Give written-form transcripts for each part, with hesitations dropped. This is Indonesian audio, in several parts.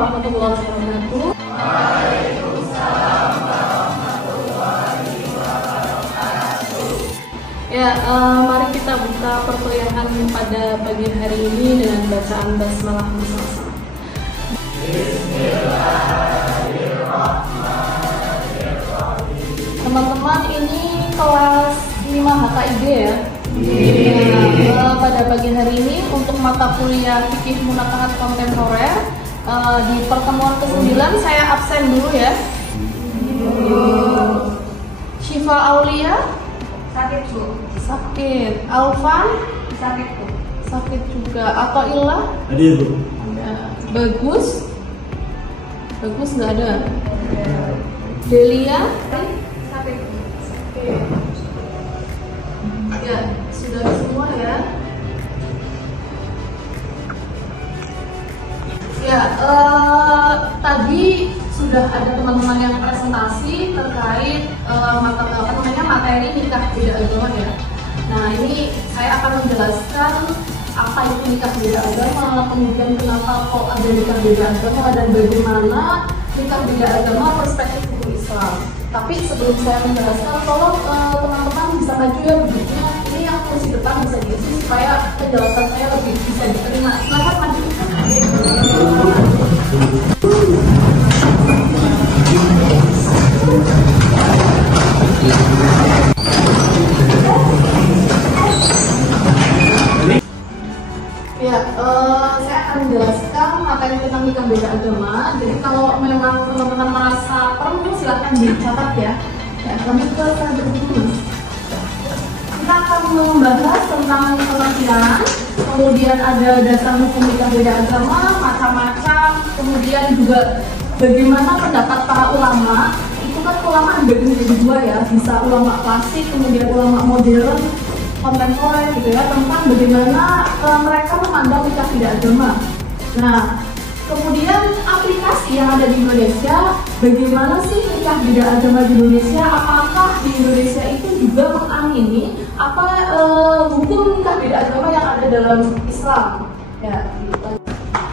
warahmatullahi wabarakatuh. Waalaikumsalam warahmatullahi wabarakatuh. Ya, mari kita buka perkuliahan pada pagi hari ini dengan bacaan basmalah bersama-sama. Bismillahirrahmanirrahim. Teman-teman, ini kelas 5 HKID ya. Pada pagi hari ini untuk mata kuliah fikih munakahat kontemporer di pertemuan ke-9 saya absen dulu ya. Syifa Aulia Sakit Bu. sakit, Alvan Sakit Bu. sakit juga, atau Ilah Hadir Bu. ada, Bagus nggak ada, Delia Sakit Bu. ya sudah semua ya. Ya, tadi sudah ada teman-teman yang presentasi terkait materi nikah beda agama ya. Nah, ini saya akan menjelaskan apa itu nikah beda agama, kemudian kenapa kok ada nikah beda agama, dan bagaimana nikah beda agama perspektif hukum Islam. Tapi sebelum saya menjelaskan, tolong teman-teman bisa maju ya duduknya. Ini yang kursi depan bisa diisi supaya penjelasan saya lebih bisa diterima. Silakan maju. Ya, saya akan menjelaskan materi tentang nikah beda agama. Jadi kalau memang teman-teman merasa perlu, silakan dicatat ya. Ya, kami ke slide berikutnya. Kita akan membahas tentang pengertian, kemudian ada dasar hukum nikah beda agama, macam-macam, kemudian juga bagaimana pendapat para ulama. Itu kan ulama dibagi menjadi dua ya, bisa ulama klasik, kemudian ulama modern, kontemporer gitu ya, tentang bagaimana mereka memandang nikah beda agama. Nah, kemudian aplikasi yang ada di Indonesia, bagaimana sih nikah beda agama di Indonesia? Apakah di Indonesia itu juga mengamini apa hukum nikah beda agama yang ada dalam Islam? Ya, gitu.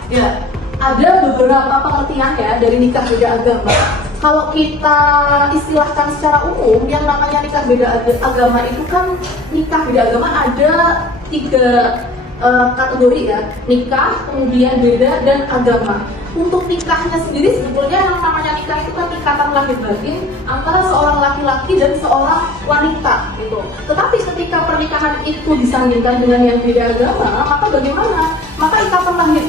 Ya, ada beberapa pengertian ya dari nikah beda agama. Kalau kita istilahkan secara umum, yang namanya nikah beda agama itu kan, nikah beda agama ada 3 kategori ya, nikah, kemudian beda, dan agama. Untuk nikahnya sendiri sebetulnya yang namanya nikah itu kan ikatan lahir batin antara seorang laki-laki dan seorang wanita gitu. Tetapi ketika pernikahan itu disandingkan dengan yang beda agama, maka bagaimana? Maka ikatan lahir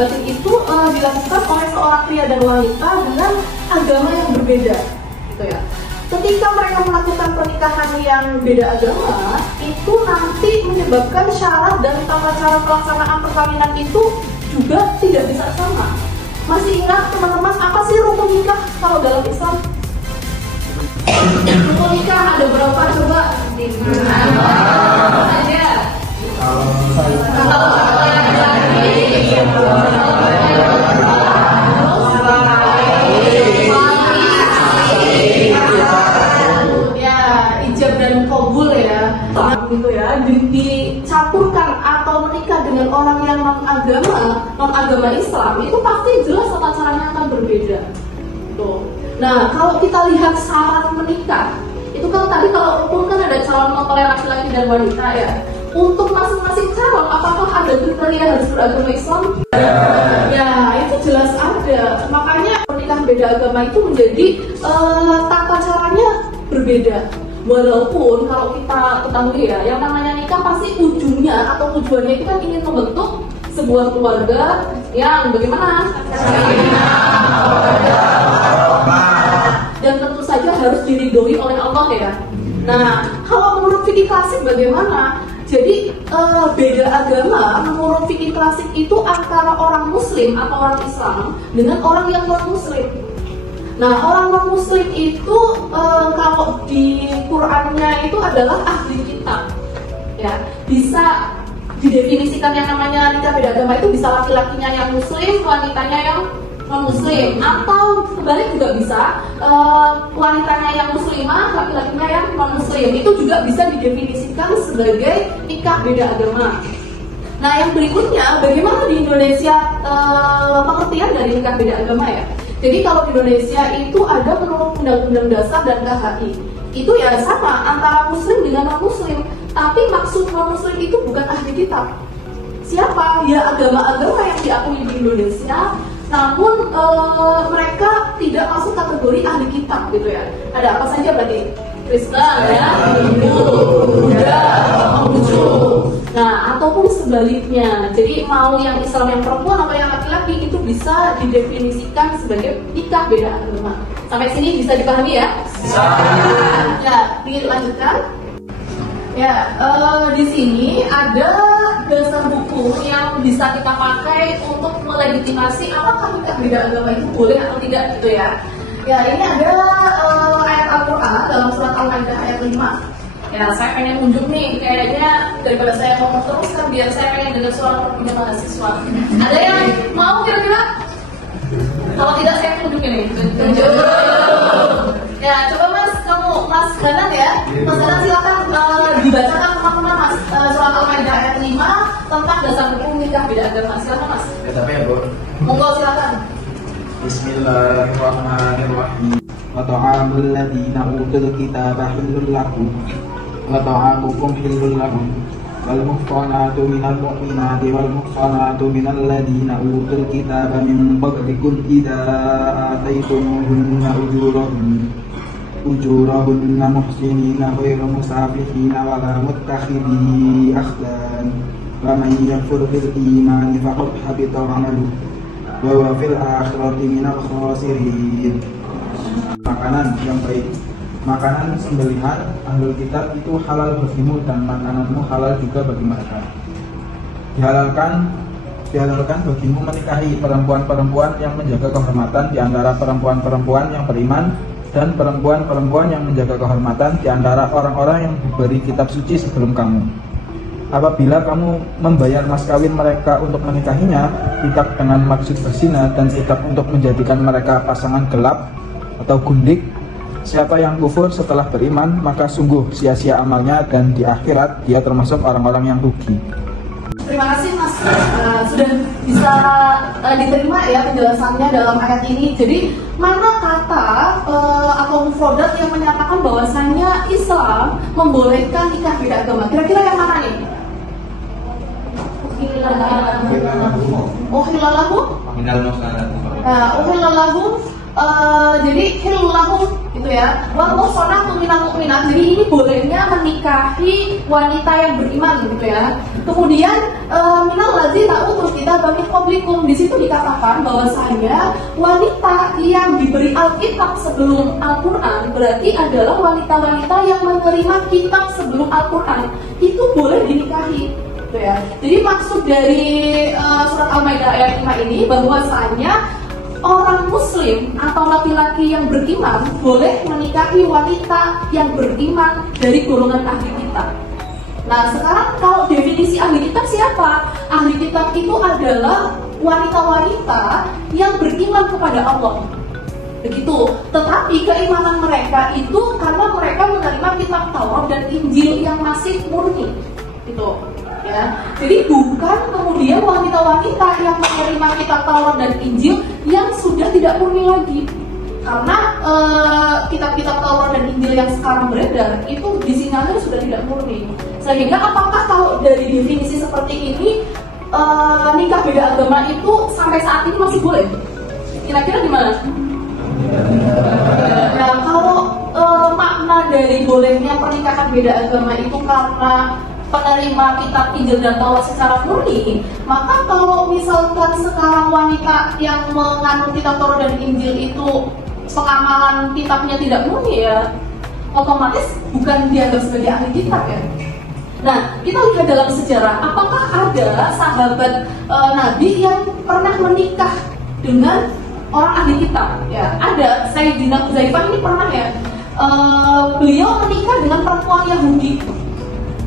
batin itu dilakukan oleh seorang pria dan wanita dengan agama yang berbeda gitu ya. Ketika mereka melakukan pernikahan yang beda agama, itu nanti menyebabkan syarat dan tata cara pelaksanaan perkawinan itu juga tidak bisa sama. Masih ingat teman-teman apa sih rukun nikah kalau dalam Islam? Rukun nikah ada berapa coba? 5 saja. Kalau ijab dan qabul ya, gitu ya, dicampurkan atau menikah dengan orang yang non-agama Islam, itu pasti jelas tata caranya akan berbeda. Tuh. Nah, kalau kita lihat syarat menikah, itu kan tadi kalau rukun kan ada calon mempelai laki-laki dan wanita ya. Untuk masing-masing calon, apakah ada kriteria harus beragama Islam? Ya, itu jelas ada. Makanya pernikahan beda agama itu menjadi tata caranya berbeda. Walaupun kalau kita ketahui ya, yang namanya nikah pasti ujungnya atau tujuannya itu kan ingin membentuk sebuah keluarga yang bagaimana? Dan tentu saja harus diridhoi oleh Allah ya. Nah, kalau menurut fikih klasik bagaimana? Jadi beda agama menurut fikih klasik itu antara orang Muslim atau orang Islam dengan orang yang non Muslim. Nah, orang non-muslim itu kalau di Qur'annya itu adalah ahli kitab. Ya, bisa didefinisikan yang namanya nikah beda agama itu bisa laki-lakinya yang muslim, wanitanya yang non-muslim, atau kebalik juga bisa, wanitanya yang muslimah, laki-lakinya yang non-muslim. Itu juga bisa didefinisikan sebagai nikah beda agama. Nah, yang berikutnya, bagaimana di Indonesia pengertian dari nikah beda agama ya? Jadi kalau di Indonesia itu ada menurut Undang-Undang Dasar dan KHI. Itu ya sama antara Muslim dengan non-Muslim. Tapi maksud non-Muslim itu bukan ahli kitab. Siapa? Ya agama-agama yang diakui di Indonesia, namun mereka tidak masuk kategori ahli kitab gitu ya. Ada apa saja berarti? Kristen ya, Hindu, Buddha, Konghucu. Nah, ataupun sebaliknya. Jadi mau yang Islam yang perempuan atau yang laki-laki itu bisa didefinisikan sebagai nikah beda agama. Sampai sini bisa dipahami ya? Bisa. Ya, dilanjutkan. Ya, di sini ada dasar buku yang bisa kita pakai untuk melegitimasi apakah nikah beda agama itu boleh atau tidak gitu ya. Ya, ini ada ayat Al-Quran dalam surat Al-Maidah ayat 5. Ya, saya pengen unjuk nih, kayaknya daripada saya ngomong terus kan biar saya pengen dengar suara punya mahasiswa. Ada yang mau kira-kira? Kalau tidak saya tunjuk ini. Tunjuk. Ya, coba Mas, Mas Ganan ya. Mas Ganan silakan dibacakan teman-teman Mas surat Al-Maidah ayat 5 tentang dasar hukum nikah beda agama. Silakan Mas. Kata apa ya, Bu? Monggo silakan. Bismillahirrahmanirrahim. Wa ta'amul ladzina utul kitaba hillul lakum wa ta'amukum hillul lahum wal muhsanatu minal mu'minati wal muhsanatu minal ladzina utul kitaba min qablikum idza ataytumuhunna ujurahunna muhsinina ghairu musafihina wa la muttakhidhi akhdan wa man yakfur bil imani faqad habita 'amaluhu wa huwa fil akhirati minal khasirin. Makanan yang baik, makanan sembelihan ahlul kitab itu halal bagimu dan makananmu halal juga bagi mereka. Dihalalkan bagimu menikahi perempuan-perempuan yang menjaga kehormatan di antara perempuan-perempuan yang beriman dan perempuan-perempuan yang menjaga kehormatan di antara orang-orang yang diberi kitab suci sebelum kamu. Apabila kamu membayar mas kawin mereka untuk menikahinya, ikat dengan maksud berzina dan ikat untuk menjadikan mereka pasangan gelap atau gundik, siapa yang kufur setelah beriman, maka sungguh sia-sia amalnya dan di akhirat dia termasuk orang-orang yang rugi. Terima kasih Mas, sudah bisa diterima ya penjelasannya dalam ayat ini. Jadi mana kata atau mufrodat yang menyatakan bahwasannya Islam membolehkan nikah beda agama? Kira-kira yang mana nih? Uhilalahu. Jadi hillahu gitu ya. Wal muhsanatu minal mu'minat. Jadi ini bolehnya menikahi wanita yang beriman gitu ya. Kemudian minal ladzina utul kitaba min qablikum. Di situ dikatakan bahwasanya wanita yang diberi Alkitab sebelum Al-Qur'an berarti adalah wanita-wanita yang menerima kitab sebelum Al-Qur'an. Itu boleh dinikahi. Ya. Jadi maksud dari surat Al-Maidah ayat 5 ini bahwasanya orang Muslim atau laki-laki yang beriman boleh menikahi wanita yang beriman dari golongan ahli kitab. Nah sekarang kalau definisi ahli kitab siapa? Ahli kitab itu adalah wanita-wanita yang beriman kepada Allah. Begitu. Tetapi keimanan mereka itu karena mereka menerima kitab Taurat dan Injil yang masih murni. Gitu. Ya. Jadi bukan kemudian wanita-wanita yang menerima kitab Taurat dan Injil yang sudah tidak murni lagi. Karena kitab-kitab Taurat dan Injil yang sekarang beredar itu disinyalir sudah tidak murni. Sehingga apakah kalau dari definisi seperti ini nikah beda agama itu sampai saat ini masih boleh? Kira-kira gimana? Nah, kalau makna dari bolehnya pernikahan beda agama itu karena penerima kitab Injil dan Taurat secara murni, maka kalau misalkan sekarang wanita yang menganut kitab Taurat dan Injil itu pengamalan kitabnya tidak murni ya, otomatis bukan dianggap sebagai ahli kitab ya. Nah, kita lihat dalam sejarah, apakah ada sahabat Nabi yang pernah menikah dengan orang ahli kitab? Ya, ada. Sayyidina Hudzaifah ini pernah ya. Beliau menikah dengan perempuan Yahudi.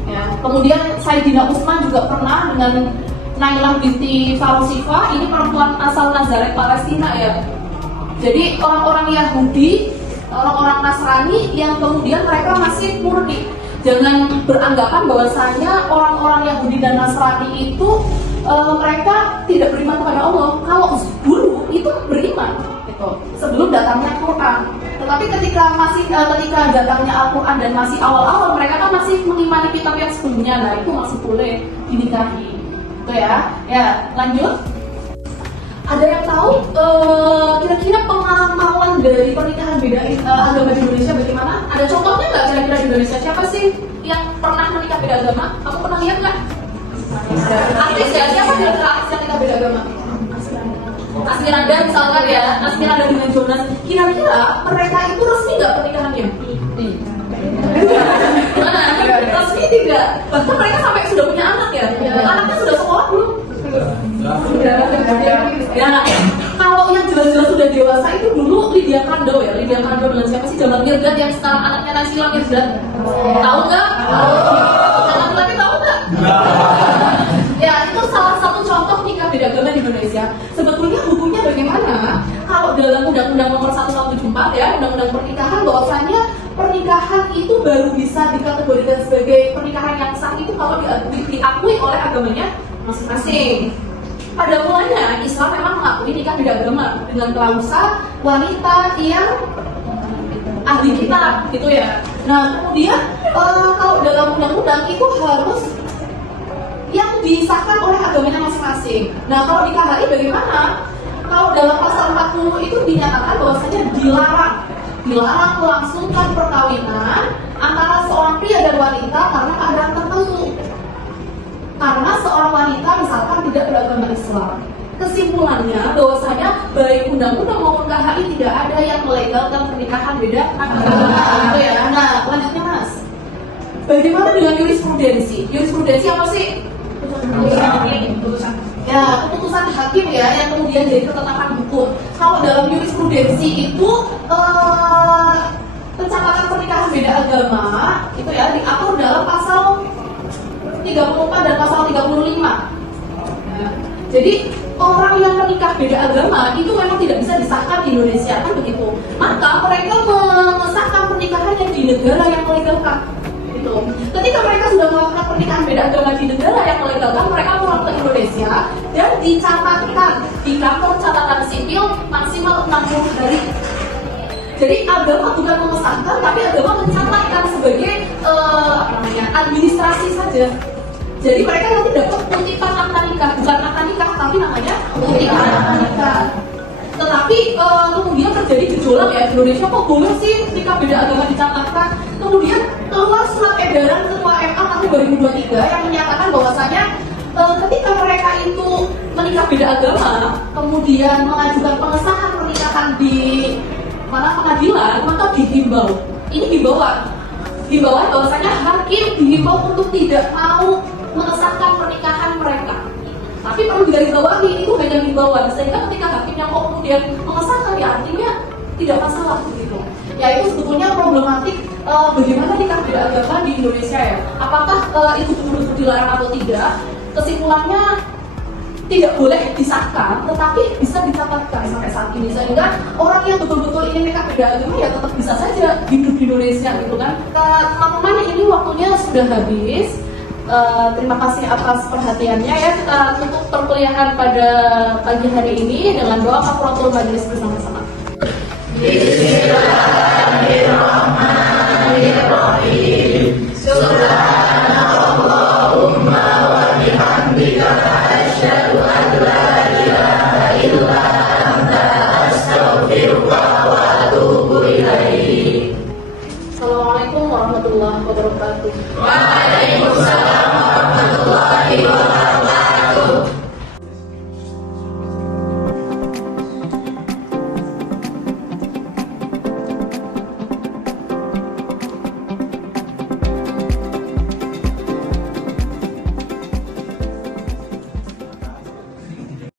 Ya, kemudian Sayyidina Utsman juga pernah dengan Nailah binti Farosifah, ini perempuan asal Nazaret Palestina ya. Jadi orang-orang Yahudi, orang-orang Nasrani yang kemudian mereka masih murni. Jangan beranggapan bahwasanya orang-orang Yahudi dan Nasrani itu mereka tidak beriman kepada Allah. Kalau dulu itu beriman, gitu, sebelum datangnya Al-Quran. Tetapi ketika datangnya Al-Quran dan masih awal-awal, mereka kan masih mengimani kitab yang sebelumnya. Nah itu masih boleh dinikahi, gitu ya. Ya lanjut. Ada yang tahu kira-kira pengalaman dari pernikahan beda agama di Indonesia bagaimana? Ada contohnya nggak kira-kira di Indonesia? Siapa sih yang pernah menikah beda agama? Kamu pernah lihat nggak? Artis ya? Siapa di antara artis yang nikah beda agama? Asmiranda misalkan ya, Asmiranda dengan Jonas. Kira-kira mereka itu resmi nggak pernikahannya? Gimana? Resmi tidak. Bahkan mereka sampai sudah punya anak ya? Anaknya sudah sekolah belum? Ya, kalau yang jelas-jelas sudah dewasa itu dulu Lydia Kandou ya. Lydia Kandou dengan siapa sih? Jamal Mirdad yang sekarang anaknya Naysila Mirdad. Tahu nggak? Anak laki tahu nggak? Ya, itu salah satu contoh nikah beda agama di Indonesia. Sebetulnya hukumnya bagaimana? Kalau dalam Undang-Undang Nomor 1 Tahun 74 ya, Undang-Undang Pernikahan, bahwasanya pernikahan itu baru bisa dikategorikan sebagai pernikahan yang sah itu kalau diakui oleh agamanya masing-masing. Pada mulanya Islam memang mengakui nikah beda agama dengan klausa wanita yang ahli kitab gitu ya. Nah kemudian kalau dalam undang-undang itu harus yang disahkan oleh agamanya masing-masing. Nah kalau di KHI bagaimana? Kalau dalam pasal 40 itu dinyatakan bahwasanya dilarang melangsungkan perkawinan antara seorang pria dan wanita karena keadaan tertentu. Karena seorang wanita misalkan tidak beragama Islam. Kesimpulannya bahwasanya baik undang-undang maupun KHI tidak ada yang melegalkan pernikahan beda agama. Gitu ya. Nah, lanjutnya Mas. Bagaimana dengan jurisprudensi? Jurisprudensi apa sih? Ya, keputusan hakim ya yang kemudian jadi ketetapan hukum. Kalau dalam jurisprudensi itu pencatatan pernikahan beda agama itu ya diatur dalam pasal 34 dan pasal 35. Nah, jadi orang yang menikah beda agama itu memang tidak bisa disahkan di Indonesia kan begitu. Maka mereka mengesahkan pernikahannya di negara yang melegalkan. Gitu. Ketika mereka sudah melakukan pernikahan beda agama di negara yang melegalkan, mereka pulang ke Indonesia dan dicatatkan di kantor catatan sipil maksimal 60 hari. Jadi agama bukan mengesahkan, tapi agama mencatatkan sebagai administrasi saja. Jadi mereka nanti dapat kutipan akta nikah, bukan akta nikah, tapi namanya kutipan akta nikah. Tetapi kemudian terjadi gejolak ya, Indonesia kok boleh sih nikah beda agama dicatatkan. Kemudian keluar surat edaran Ketua MA tahun 2023 yang menyatakan bahwasanya ketika mereka itu menikah beda agama, kemudian mengajukan pengesahan pernikahan di pengadilan, maka dihimbau. Ini himbauan bahwasanya hakim dihimbau untuk tidak mau mengesahkan pernikahan mereka. Tapi perlu digarisbawahi itu hanya himbauan, sehingga ketika hakimnya kok kemudian mengesahkan ya artinya tidak masalah begitu. Ya itu sebetulnya problematik bagaimana nikah beda agama di Indonesia ya. Apakah itu betul-betul dilarang atau tidak? Kesimpulannya tidak boleh disahkan, tetapi bisa dicatatkan sampai saat ini, sehingga orang yang betul-betul ingin nikah beda agama ya tetap bisa saja hidup di Indonesia gitu kan. Teman-teman ini waktunya sudah habis. Terima kasih atas perhatiannya ya. Kita tutup perkuliahan pada pagi hari ini dengan doa kafaratul majelis bersama-sama. Bismillahirrahmanirrahim.